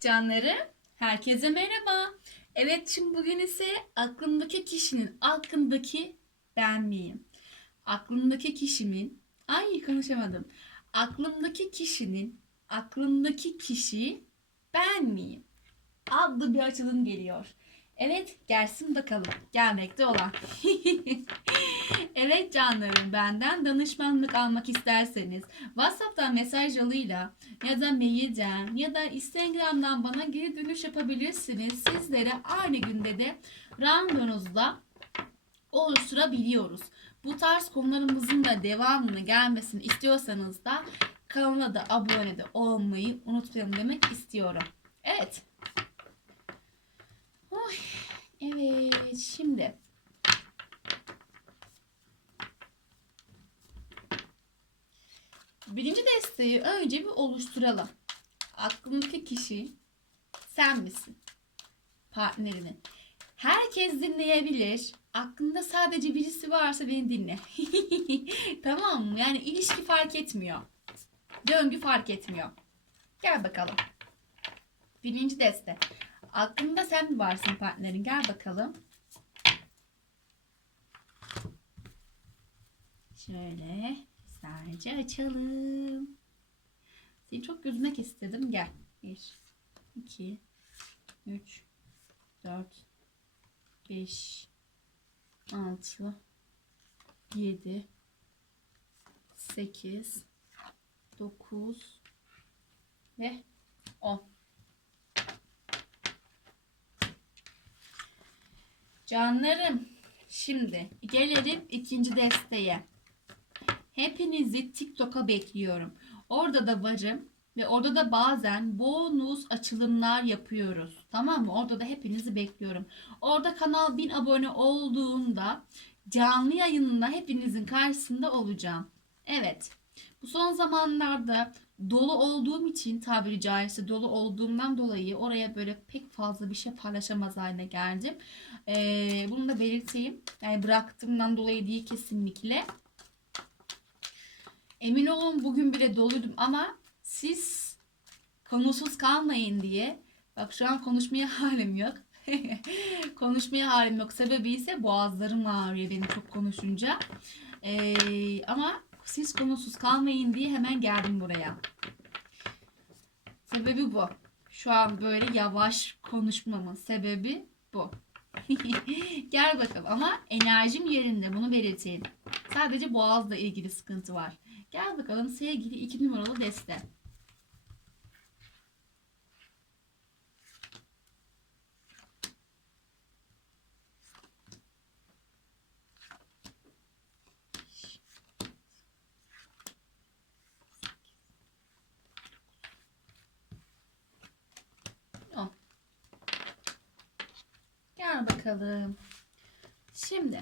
Canları, herkese merhaba. Evet, şimdi bugün ise aklımdaki kişinin aklındaki ben miyim? Aklımdaki kişinin, ay konuşamadım. Aklımdaki kişinin, aklımdaki kişi ben miyim? Adlı bir açılım geliyor. Evet, gelsin bakalım. Gelmekte olan. evet canlarım, benden danışmanlık almak isterseniz WhatsApp'tan mesaj yoluyla ya da mailden ya da Instagram'dan bana geri dönüş yapabilirsiniz. Sizlere aynı günde de randonuzda oluşturabiliyoruz. Bu tarz konularımızın da devamını gelmesini istiyorsanız da kanala da abone de olmayı unutmayın demek istiyorum. Evet. Oy, evet şimdi birinci desteği önce bir oluşturalım. Aklındaki kişi sen misin? Partnerinin. Herkes dinleyebilir. Aklında sadece birisi varsa beni dinle. tamam mı? Yani ilişki fark etmiyor. Döngü fark etmiyor. Gel bakalım. Birinci deste. Aklında sen varsın partnerin? Gel bakalım. Şöyle sadece açalım. Seni çok gözmek istedim. Gel. 1, 2, 3, 4, 5, 6, 7, 8, 9 ve 10. Canlarım şimdi gelelim ikinci desteğe. Hepinizi TikTok'a bekliyorum. Orada da varım ve orada da bazen bonus açılımlar yapıyoruz. Tamam mı? Orada da hepinizi bekliyorum. Orada kanal 1000 abone olduğunda canlı yayınında hepinizin karşısında olacağım. Evet. Bu son zamanlarda dolu olduğum için tabiri caizse dolu olduğumdan dolayı oraya böyle pek fazla bir şey paylaşamaz haline geldim. Ee, bunu da belirteyim. Yani bıraktığımdan dolayı değil kesinlikle. Emin olun bugün bile doluydum ama siz konusuz kalmayın diye bak şu an konuşmaya halim yok. konuşmaya halim yok. Sebebi ise boğazlarım ağrıyor benim çok konuşunca. Ee, ama siz konusuz kalmayın diye hemen geldim buraya. Sebebi bu. Şu an böyle yavaş konuşmamın sebebi bu. Gel bakalım ama enerjim yerinde bunu belirteyim. Sadece boğazla ilgili sıkıntı var. Gel bakalım sevgili iki numaralı deste. On. Gel bakalım. Şimdi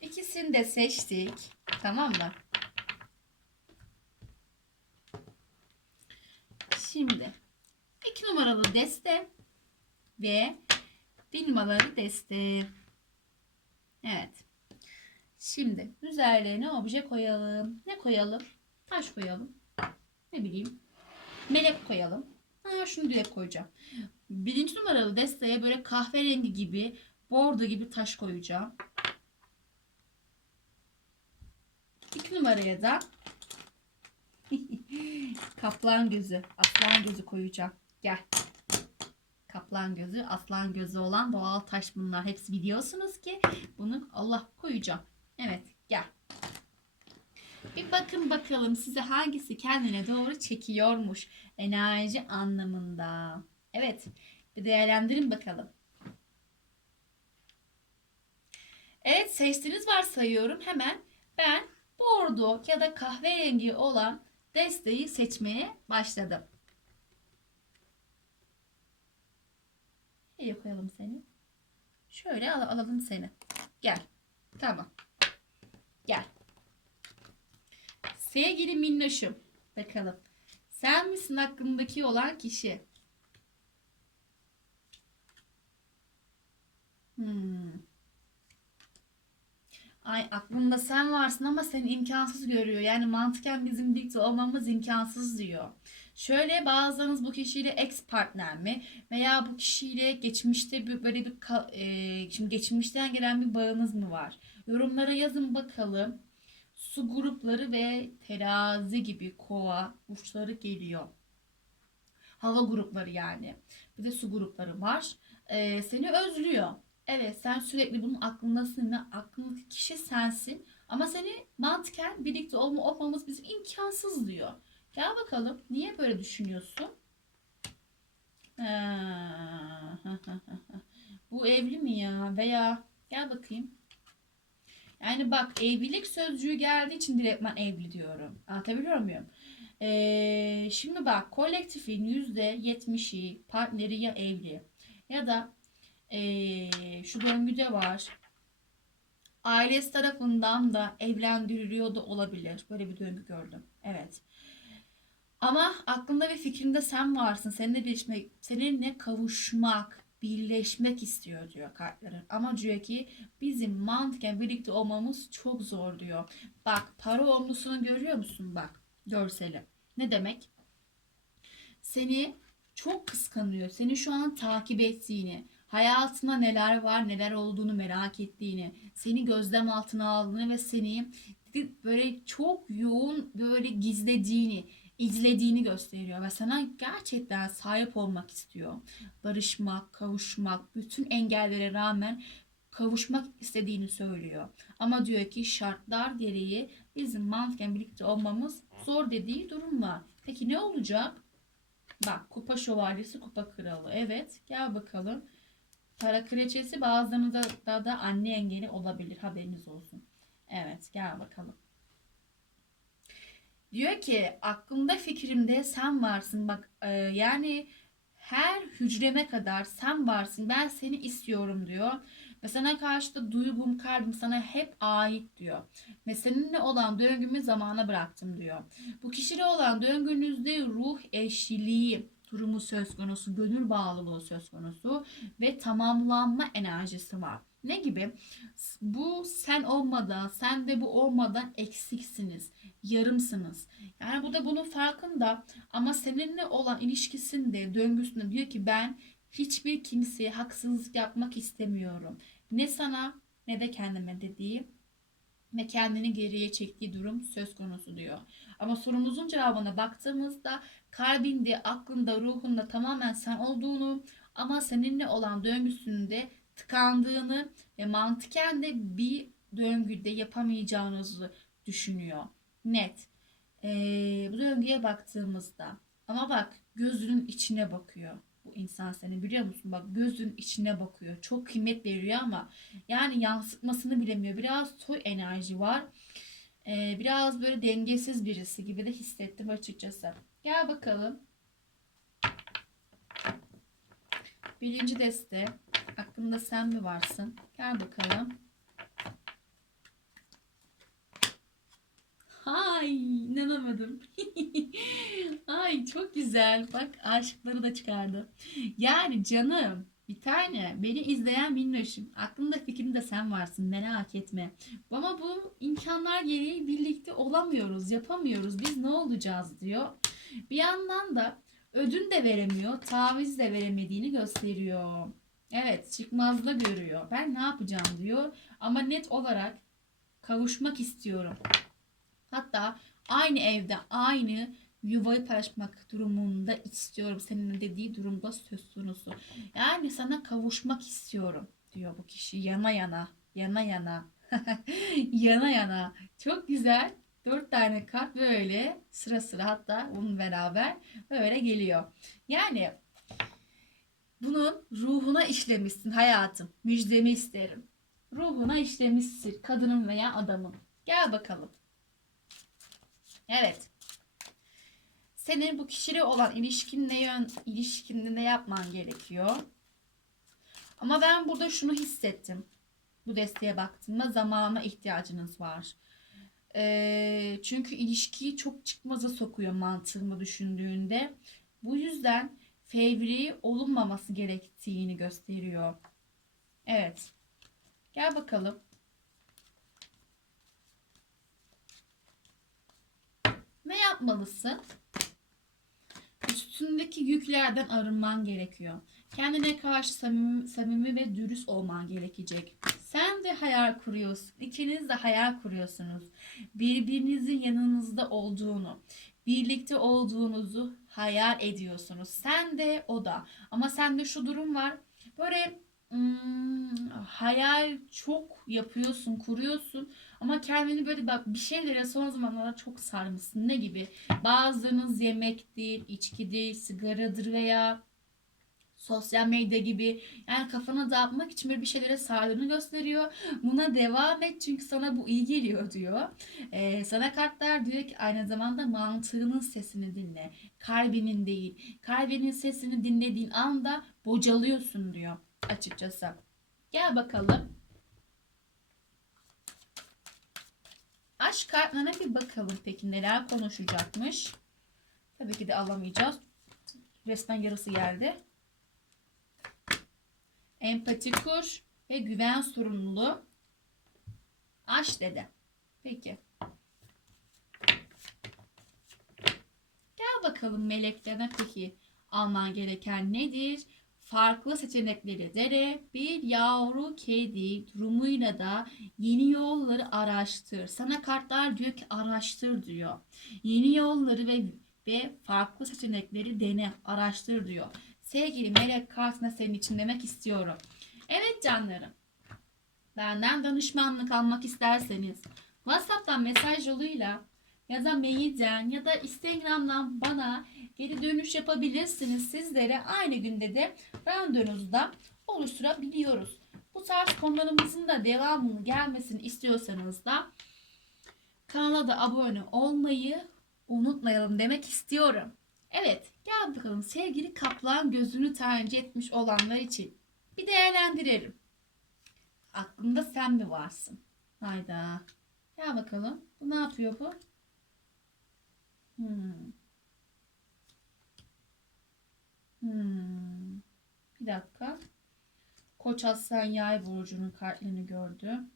ikisini de seçtik. Tamam mı? Şimdi iki numaralı deste ve bir numaralı deste. Evet. Şimdi üzerlerine obje koyalım. Ne koyalım? Taş koyalım. Ne bileyim. Melek koyalım. Ha, şunu direkt koyacağım. Birinci numaralı desteye böyle kahverengi gibi, bordo gibi taş koyacağım. İki numaraya da Kaplan gözü, aslan gözü koyacağım. Gel. Kaplan gözü, aslan gözü olan doğal taş bunlar. Hepsi biliyorsunuz ki bunu Allah koyacağım. Evet, gel. Bir bakın bakalım size hangisi kendine doğru çekiyormuş enerji anlamında. Evet, bir değerlendirin bakalım. Evet, seçtiğiniz var sayıyorum. Hemen ben bordo ya da kahverengi olan desteği seçmeye başladım. Nereye koyalım seni? Şöyle al alalım seni. Gel. Tamam. Gel. Sevgili minnoşum. Bakalım. Sen misin aklımdaki olan kişi? Hmm. Ay aklımda sen varsın ama seni imkansız görüyor. Yani mantıken bizim birlikte olmamız imkansız diyor. Şöyle bazılarınız bu kişiyle ex partner mi veya bu kişiyle geçmişte bir- böyle bir e, şimdi geçmişten gelen bir bağınız mı var? Yorumlara yazın bakalım. Su grupları ve terazi gibi kova burçları geliyor. Hava grupları yani. Bir de su grupları var. Ee, seni özlüyor. Evet sen sürekli bunun aklındasın ve aklındaki kişi sensin. Ama seni mantıken birlikte olma olmamız bizim imkansız diyor. Gel bakalım niye böyle düşünüyorsun? Ha, Bu evli mi ya? Veya gel bakayım. Yani bak evlilik sözcüğü geldiği için direktman evli diyorum. Anlatabiliyor muyum? Ee, şimdi bak kolektifin %70'i partneri ya evli ya da ee, şu döngüde var. Ailesi tarafından da evlendiriliyor da olabilir. Böyle bir döngü gördüm. Evet. Ama aklında ve fikrinde sen varsın. Seninle birleşmek, seninle kavuşmak, birleşmek istiyor diyor kartların. Ama diyor ki bizim mantıken birlikte olmamız çok zor diyor. Bak para olmuşunu görüyor musun? Bak görseli. Ne demek? Seni çok kıskanıyor. Seni şu an takip ettiğini, hayatında neler var, neler olduğunu merak ettiğini, seni gözlem altına aldığını ve seni böyle çok yoğun böyle gizlediğini, izlediğini gösteriyor ve sana gerçekten sahip olmak istiyor. Barışmak, kavuşmak, bütün engellere rağmen kavuşmak istediğini söylüyor. Ama diyor ki şartlar gereği bizim mantıken birlikte olmamız zor dediği durum var. Peki ne olacak? Bak kupa şövalyesi, kupa kralı. Evet gel bakalım. Para kraliçesi bazılarında da, da anne engeli olabilir. Haberiniz olsun. Evet gel bakalım. Diyor ki aklımda fikrimde sen varsın. Bak e, yani her hücreme kadar sen varsın. Ben seni istiyorum diyor. Ve sana karşı da duygum, kalbim sana hep ait diyor. Ve seninle olan döngümü zamana bıraktım diyor. Bu kişiyle olan döngünüzde ruh eşliliği durumu söz konusu, gönül bağlılığı söz konusu ve tamamlanma enerjisi var. Ne gibi? Bu sen olmadan, sen de bu olmadan eksiksiniz, yarımsınız. Yani bu da bunun farkında ama seninle olan ilişkisinde, döngüsünde diyor ki ben hiçbir kimseye haksızlık yapmak istemiyorum. Ne sana ne de kendime dediği ve kendini geriye çektiği durum söz konusu diyor. Ama sorumuzun cevabına baktığımızda kalbinde, aklında, ruhunda tamamen sen olduğunu ama seninle olan döngüsünde tıkandığını ve mantıken de bir döngüde yapamayacağınızı düşünüyor. Net. Ee, bu döngüye baktığımızda ama bak gözünün içine bakıyor insan seni biliyor musun? Bak gözün içine bakıyor. Çok kıymet veriyor ama yani yansıtmasını bilemiyor. Biraz toy enerji var. Ee, biraz böyle dengesiz birisi gibi de hissettim açıkçası. Gel bakalım. Birinci deste. Aklında sen mi varsın? Gel bakalım. Ay inanamadım. Ay çok güzel. Bak aşıkları da çıkardı. Yani canım bir tane beni izleyen minnoşum. Aklında fikrimde sen varsın merak etme. Ama bu imkanlar gereği birlikte olamıyoruz, yapamıyoruz. Biz ne olacağız diyor. Bir yandan da ödün de veremiyor, taviz de veremediğini gösteriyor. Evet çıkmazda görüyor. Ben ne yapacağım diyor. Ama net olarak kavuşmak istiyorum. Hatta aynı evde aynı yuvayı paylaşmak durumunda istiyorum. Senin dediği durumda söz konusu. Yani sana kavuşmak istiyorum diyor bu kişi. Yana yana, yana yana, yana yana. Çok güzel. Dört tane kart böyle sıra sıra hatta bunun beraber böyle geliyor. Yani bunun ruhuna işlemişsin hayatım. Müjdemi isterim. Ruhuna işlemişsin kadının veya adamın. Gel bakalım. Evet. Senin bu kişiyle olan ilişkin ne yön ilişkinde ne yapman gerekiyor? Ama ben burada şunu hissettim. Bu desteğe baktığımda zamana ihtiyacınız var. Ee, çünkü ilişkiyi çok çıkmaza sokuyor mantığımı düşündüğünde. Bu yüzden fevri olunmaması gerektiğini gösteriyor. Evet. Gel bakalım. Ne yapmalısın? üstündeki yüklerden arınman gerekiyor. Kendine karşı samimi, samimi ve dürüst olman gerekecek. Sen de hayal kuruyorsun. İkiniz de hayal kuruyorsunuz. Birbirinizin yanınızda olduğunu, birlikte olduğunuzu hayal ediyorsunuz. Sen de o da. Ama sende şu durum var. Böyle hmm, hayal çok yapıyorsun, kuruyorsun. Ama kendini böyle bak bir şeylere son zamanlarda çok sarmışsın. Ne gibi? Bazılarınız yemektir, içkidir, sigaradır veya sosyal medya gibi yani kafanı dağıtmak için bir şeylere sardığını gösteriyor. Buna devam et çünkü sana bu iyi geliyor diyor. Ee, sana kartlar diyor ki aynı zamanda mantığının sesini dinle. Kalbinin değil. Kalbinin sesini dinlediğin anda bocalıyorsun diyor açıkçası. Gel bakalım. Aşk kartlarına bir bakalım peki neler konuşacakmış. Tabii ki de alamayacağız. Resmen yarısı geldi. Empati kur ve güven sorumluluğu. Aş dedi. Peki. Gel bakalım meleklerine peki alman gereken nedir? Farklı seçenekleri dere, bir yavru kedi durumuyla da yeni yolları araştır. Sana kartlar diyor ki araştır diyor. Yeni yolları ve ve farklı seçenekleri dene, araştır diyor. Sevgili melek kartına senin için demek istiyorum. Evet canlarım. Benden danışmanlık almak isterseniz WhatsApp'tan mesaj yoluyla ya da mailden ya da Instagram'dan bana geri dönüş yapabilirsiniz. Sizlere aynı günde de randevunuzu da oluşturabiliyoruz. Bu tarz konularımızın da devamını gelmesini istiyorsanız da kanala da abone olmayı unutmayalım demek istiyorum. Evet gel bakalım sevgili kaplan gözünü tercih etmiş olanlar için bir değerlendirelim. Aklında sen mi varsın? Hayda. Gel bakalım. Bu ne yapıyor bu? Hmm. Hmm. Bir dakika. Koç Aslan Yay burcunun kartlarını gördüm.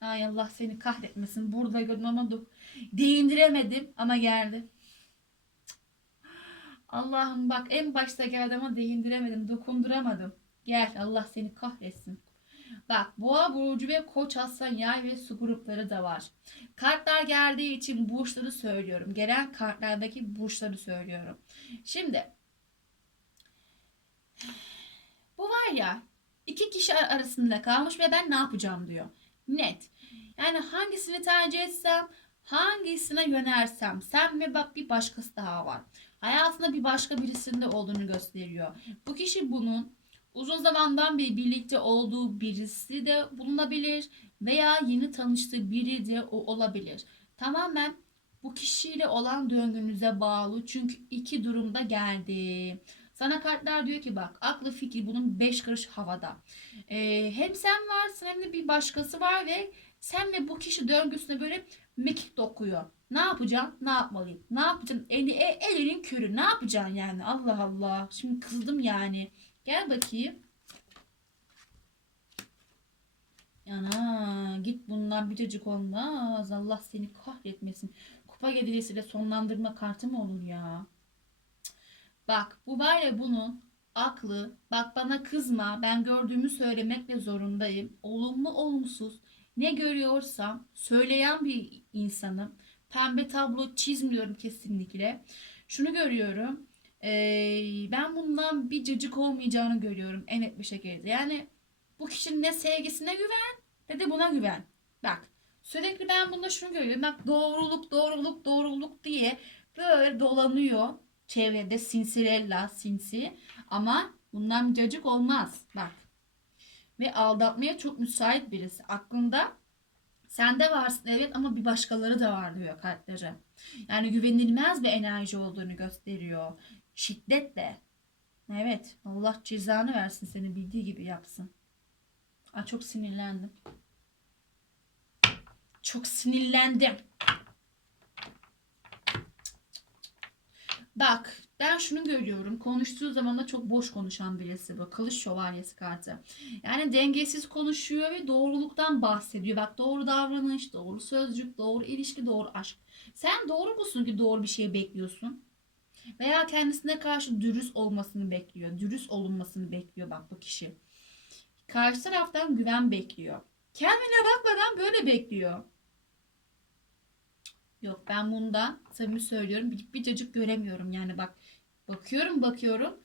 Ay Allah seni kahretmesin. Burada gördüm ama do- değindiremedim ama geldi. Allah'ım bak en başta geldi ama değindiremedim. Dokunduramadım. Gel Allah seni kahretsin. Bak boğa burcu ve koç aslan yay ve su grupları da var. Kartlar geldiği için burçları söylüyorum. Gelen kartlardaki burçları söylüyorum. Şimdi bu var ya iki kişi ar- arasında kalmış ve ben ne yapacağım diyor. Net. Yani hangisini tercih etsem, hangisine yönersem, sen mi bak bir başkası daha var. Hayatında bir başka birisinde olduğunu gösteriyor. Bu kişi bunun uzun zamandan beri birlikte olduğu birisi de bulunabilir veya yeni tanıştığı biri de o olabilir. Tamamen bu kişiyle olan döngünüze bağlı çünkü iki durumda geldi. Sana kartlar diyor ki bak aklı fikri bunun beş karış havada. Ee, hem sen varsın hem de bir başkası var ve sen ve bu kişi döngüsüne böyle mekik dokuyor. Ne yapacağım? Ne yapmalıyım? Ne yapacağım? Eli, e, elinin körü. Ne yapacaksın yani? Allah Allah. Şimdi kızdım yani. Gel bakayım. Ana git bundan bir cacık olmaz. Allah seni kahretmesin. Kupa gedilesiyle sonlandırma kartı mı olur ya? Bak bu var ya bunun aklı. Bak bana kızma. Ben gördüğümü söylemekle zorundayım. Olumlu olumsuz ne görüyorsam söyleyen bir insanım. Pembe tablo çizmiyorum kesinlikle. Şunu görüyorum. Ee, ben bundan bir cacık olmayacağını görüyorum en net bir şekilde. Yani bu kişinin ne sevgisine güven ne de buna güven. Bak sürekli ben bunda şunu görüyorum. Bak doğruluk doğruluk doğruluk diye böyle dolanıyor çevrede sinsirella sinsi. Ama bundan bir cacık olmaz. Bak ve aldatmaya çok müsait birisi. Aklında sende varsın evet ama bir başkaları da var diyor kartları. Yani güvenilmez bir enerji olduğunu gösteriyor. Şiddetle. Evet Allah cezanı versin seni bildiği gibi yapsın. Aa, çok sinirlendim. Çok sinirlendim. Bak Ben şunu görüyorum. Konuştuğu zaman da çok boş konuşan birisi bu. Kılıç şövalyesi kartı. Yani dengesiz konuşuyor ve doğruluktan bahsediyor. Bak doğru davranış, doğru sözcük, doğru ilişki, doğru aşk. Sen doğru musun ki doğru bir şey bekliyorsun? Veya kendisine karşı dürüst olmasını bekliyor. Dürüst olunmasını bekliyor bak bu kişi. Karşı taraftan güven bekliyor. Kendine bakmadan böyle bekliyor. Yok ben bundan samimi söylüyorum bir, bir cacık göremiyorum yani bak bakıyorum bakıyorum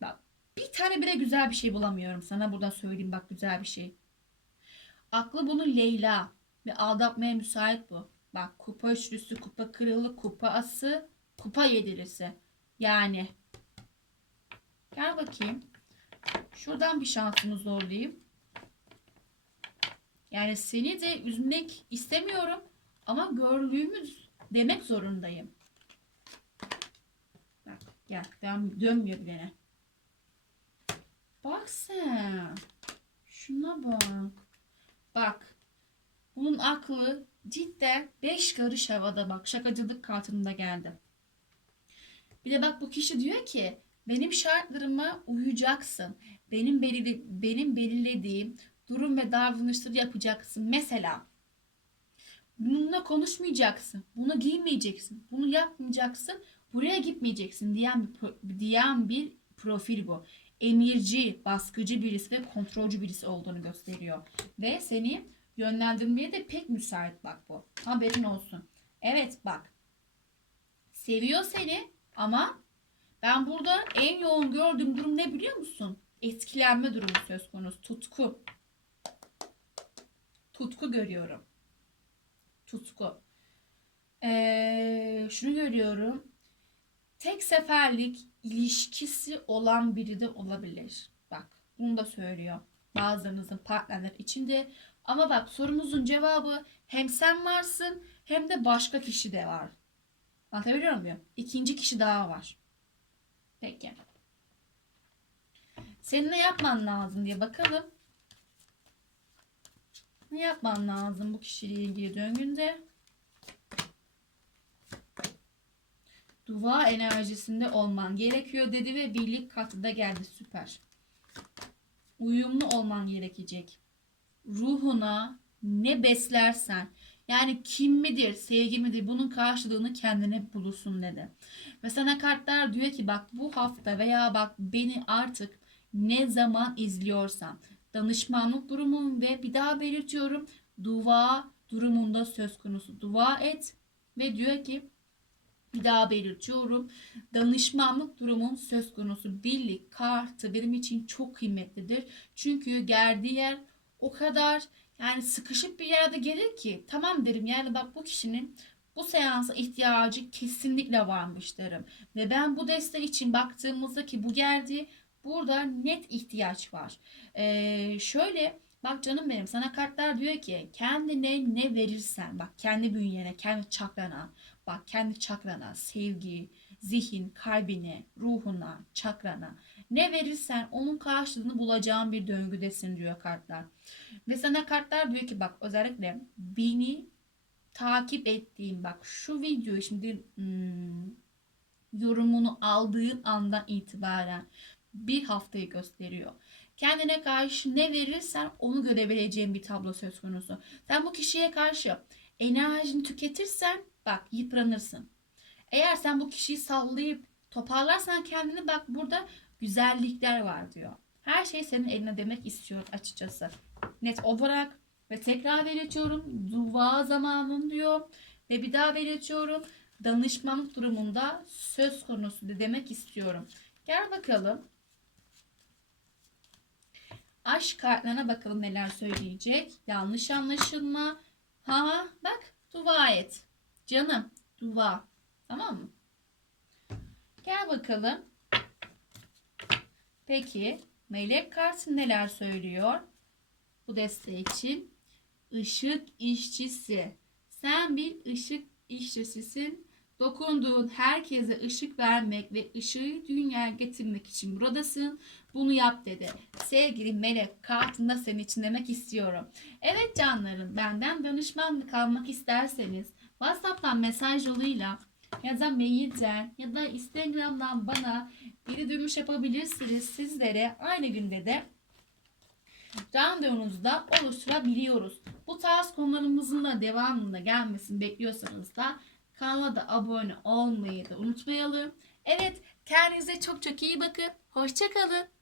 bak bir tane bile güzel bir şey bulamıyorum sana buradan söyleyeyim bak güzel bir şey. Aklı bunu Leyla ve aldatmaya müsait bu. Bak kupa üçlüsü, kupa kralı, kupa ası, kupa yedilisi. Yani. Gel bakayım. Şuradan bir şansımı zorlayayım. Yani seni de üzmek istemiyorum. Ama gördüğümü demek zorundayım. Bak gel. Dön, dönmüyor bilene. Bak sen. Şuna bak. Bak. Bunun aklı cidden beş karış havada bak. Şakacılık kartında geldi. Bir de bak bu kişi diyor ki benim şartlarıma uyacaksın. Benim belirli, benim belirlediğim durum ve davranışları yapacaksın. Mesela bununla konuşmayacaksın. Bunu giymeyeceksin. Bunu yapmayacaksın. Buraya gitmeyeceksin diyen bir diyen bir profil bu. Emirci, baskıcı birisi ve kontrolcü birisi olduğunu gösteriyor. Ve seni yönlendirmeye de pek müsait bak bu. Haberin olsun. Evet bak. Seviyor seni ama ben burada en yoğun gördüğüm durum ne biliyor musun? Etkilenme durumu söz konusu. Tutku. Tutku görüyorum. Tutku. Ee, şunu görüyorum. Tek seferlik ilişkisi olan biri de olabilir. Bak bunu da söylüyor. Bazılarınızın partnerler içinde. Ama bak sorumuzun cevabı hem sen varsın hem de başka kişi de var. Anlatabiliyor muyum? İkinci kişi daha var. Peki. Senin ne yapman lazım diye bakalım. Ne yapman lazım bu kişiyle ilgili döngünde? Dua enerjisinde olman gerekiyor dedi ve birlik katı da geldi. Süper. Uyumlu olman gerekecek. Ruhuna ne beslersen yani kim midir, sevgi midir bunun karşılığını kendine bulursun dedi. Ve sana kartlar diyor ki bak bu hafta veya bak beni artık ne zaman izliyorsan danışmanlık durumum ve bir daha belirtiyorum dua durumunda söz konusu. Dua et ve diyor ki bir daha belirtiyorum. Danışmanlık durumun söz konusu. Birlik kartı benim için çok kıymetlidir. Çünkü geldiği yer o kadar yani sıkışık bir yerde gelir ki tamam derim yani bak bu kişinin bu seansa ihtiyacı kesinlikle varmış derim. Ve ben bu desteği için baktığımızda ki bu geldi burada net ihtiyaç var. Ee, şöyle bak canım benim sana kartlar diyor ki kendine ne verirsen bak kendi bünyene kendi çakrana bak kendi çakrana sevgi zihin kalbine ruhuna çakrana ne verirsen onun karşılığını bulacağın bir döngüdesin diyor kartlar. Ve sana kartlar diyor ki bak özellikle beni takip ettiğin bak şu videoyu şimdi hmm, yorumunu aldığın andan itibaren bir haftayı gösteriyor. Kendine karşı ne verirsen onu görebileceğin bir tablo söz konusu. Sen bu kişiye karşı enerjini tüketirsen bak yıpranırsın. Eğer sen bu kişiyi sallayıp toparlarsan kendini bak burada güzellikler var diyor. Her şey senin eline demek istiyor açıkçası. Net olarak ve tekrar belirtiyorum dua zamanın diyor ve bir daha belirtiyorum danışmanlık durumunda söz konusu de demek istiyorum. Gel bakalım. Aşk kartlarına bakalım neler söyleyecek. Yanlış anlaşılma. Ha bak dua et. Canım dua. Tamam mı? Gel bakalım. Peki melek kartı neler söylüyor? Bu desteği için. Işık işçisi. Sen bir ışık işçisisin. Dokunduğun herkese ışık vermek ve ışığı dünyaya getirmek için buradasın. Bunu yap dedi. Sevgili melek kartında senin için demek istiyorum. Evet canlarım benden danışmanlık almak isterseniz WhatsApp'tan mesaj yoluyla ya da mailden ya da Instagram'dan bana geri dönüş yapabilirsiniz. Sizlere aynı günde de randevunuzu da oluşturabiliyoruz. Bu tarz konularımızın da devamında gelmesini bekliyorsanız da kanala da abone olmayı da unutmayalım. Evet kendinize çok çok iyi bakın. Hoşçakalın.